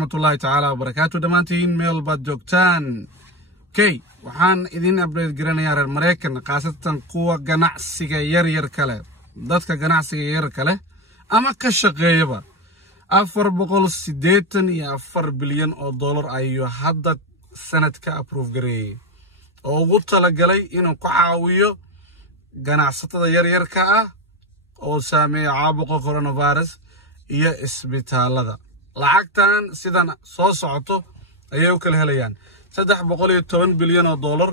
rahmatullahi ta'ala wa barakatuh dhamaantiin meel baad joogtaan. waxaan idin update garanayaa reer Mareykan qaasatan kuwa ganacsiga yar kale dadka ganacsiga yar kale ama ka shaqeeyaba 484 bilyan oo dollar ayuu hadda sanadka approve gareeyay oo ugu talagalay inuu ku caawiyo ganacsatada yar-yarka ah oo saameeya caabuqa coronavirus iyo isbitaalada. lacagtan sidan soo socoto ayay u kala helayaan 310 bilyan oo dollar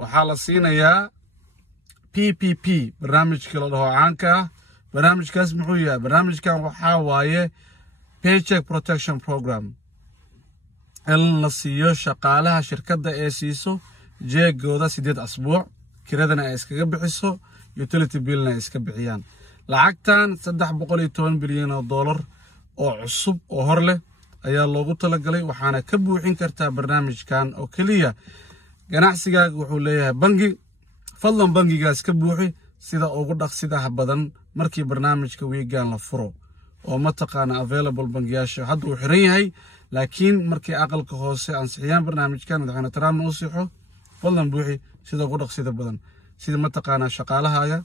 waxaa la siinayaa PPP barnaamijka la dhaho caanka ah. barnaamijkaas muxuu yahay? barnaamijkan waxaa waaye Paycheck Protection Program in la siiyo shaqaalaha shirkadda ee siiso jeegooda 8 asbuuc kiradana ay iskaga bixiso utility billna ay iska bixiyaan. lacagtan 310 bilyan oo dollar oo cusub oo hor leh ayaa loogu talagalay waxaana ka buuxin kartaa barnaamijkan oo kaliya ganacsigaaga wuxuu leeyahay bangi. fadlan bangigaas ka buuxi sida ugu dhaqsidaha badan markii barnaamijka weegaan la furo oo mataqaana available bangiyaasha hadda uu xiran yahay laakiin markii aqalka hoose ansixiyaan barnaamijkan madaxweyne Trump uu siixo fadlan buuxi sida ugu dhaqsida badan sida mataqaana shaqaalahaaga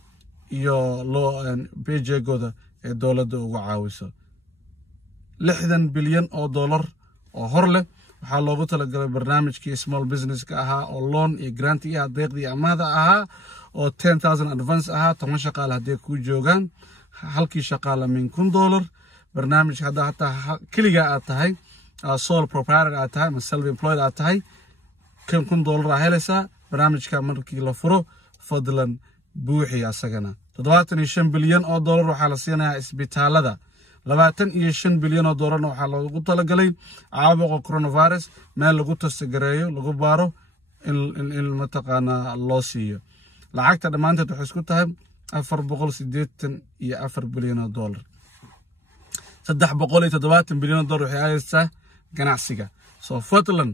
iyo loo paycheckooda ee dawladda ugu caawiso. 60 bilyan oo dollar oo hor leh waxaa loogu talagalay barnaamijkii small business ka ahaa oo loan iyo grant iyo adeeqdii amaahda ahaa oo 10,000 advance ahaa 10 shaqaale haddii ku joogaan halkii shaqaale min $1,000. barnaamij hadda hataa kaliya aad tahay sole proprietor aad tahay ama self employed aad tahay $1,000 aad helaysaa. barnaamijka markii la furo fadlan buuxi asagana. 75 bilyan oo dollar waxaa la siinayaa isbitaalada. 25 bilyan oo dollar waxaa loogu talagalay caabuqa coronavirus meel lagu tastagareeyo lagu baaro in mataqaana loo siiyo. lacagta dhamaanteed waxay isku tahay 484 bilyan oo dollar. 370 bilyan oo dollar waxay aadaysaa ganacsiga. soo fadlan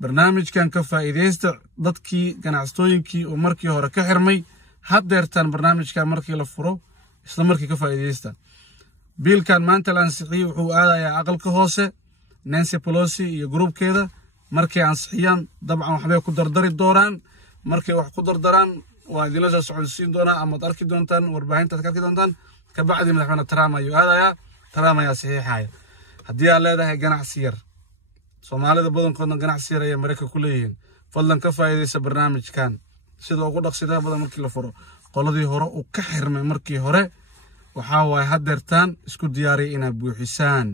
barnaamijkan ka faa'iideysta dadkii ganacsatooyinkii oo markii hore ka xirmay haddeertaan barnaamijkan markii la furo isla markii ka faa'iideysta. biilkan maanta la ansixiyay wuxuu aadayaa aqalka hoose Nancy Pelosi iyo groupkeeda markay ansixiyaan dabcan waxbay ku dardari doonaan. markay wax ku dardaraan waa idinla soo socodsiin doonaa ama arki doontaan warbaahinta ka arki doontaan ka bacdi madaxweyne Trump ayuu aadayaa. Trump ayaa saxiixaya. haddii aad leedahay ganacsi yar Soomaalida badankoodna ganacsi yar ay Mareykanka ku leeyihiin fadlan ka faa'iideysa barnaamijkan sida ugu dhaqsidaha badan markii la furo. qoladii hore uu ka xirmay markii hore waxaa waaye haddeertaan isku diyaariya inaad buuxisaan.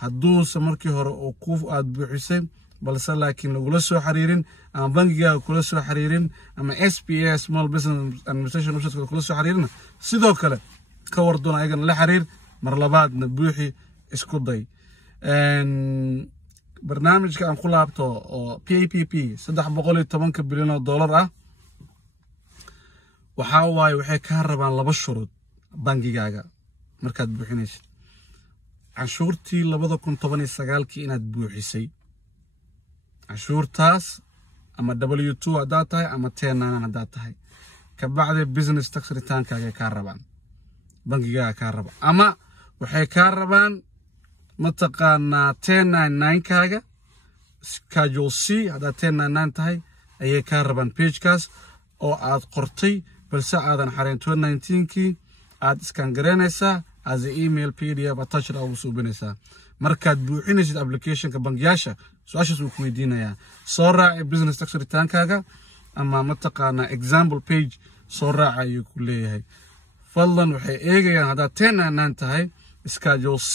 hadduuse markii hore oo aad buuxisay balse laakiin lagula soo xiriirin ama bangigaaga kula soo xiriirin ama SPS Small Business Administration website kula soo xiriirina sidoo kale ka wardoon ayagana la xiriir mar labaadna buuxi isku day. barnaamijka aan ku laabto oo PPP 310 bilyan oo dollar ah waxaa waaye waxay ka rabaan 2 shuruud bangigaaga markaad buuxinaysid. canshuurtii 2019 inaad buuxisay canshuurtaas ama W2 haddaad tahay ama 1099 haddaad tahay ka bacdi business tax return-kaaga ka rabaan bangigaaga ka raba ama waxay ka rabaan mataqaana 1099-kaaga schedule C haddaad 1099 tahay ayay ka rabaan pagekaas oo aad qortay balse aadan xareyn 2019kii aad iskaan gareynaysaa as a email PDF attached ugu suubinaysaa. markaad buuxinaysid applicationka bangiyaasha su'aashaas uu ku weydiinayaa soo raaci business tax return-kaaga ama mataqaana example page soo raaca ayuu ku leeyahay. fadlan waxay eegayaan haddaad 1099 tahay schedule C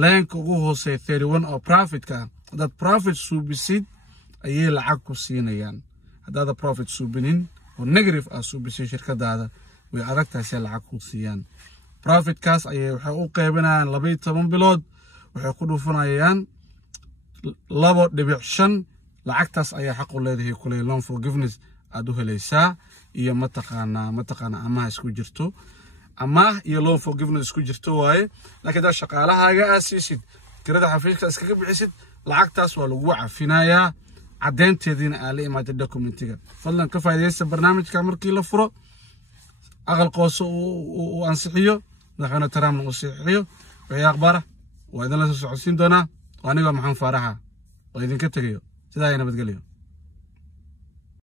leenka ugu hooseeya 31 oo profitka haddaad profit suubisid ayay lacag ku siinayaan. haddaada profit suubinin oo negative ah suubisay shirkadaada way adagtahay si lacag ku siiyaan. profitkaas ayay waxay u qaybinayaan 12 bilood waxay ku dhufanayaan 2.5 lacagtaas ayaa xaq u leedahay kulay loan forgiveness aad u helaysaa iyo mataqaana amaah isku jirto. amaah iyo loan forgiveness isku jirto waaye laakiin daa shaqaalahaaga aad siisid kirada xafiiska iskaga bixisid lacagtaas waa lagu cafinayaa caddeynteediina aad la imaatay documentiga. fadlan ka faa'iideysta barnaamijka markii la furo aqal qoose uu ansixiyo madaxweyne Trump uu saxiixiyo wixii akhbaar waa idin la soo socodsiin doonaa. anigoo maxamed faaraxa oo idinka tegayo sidaa ay nabadgelyo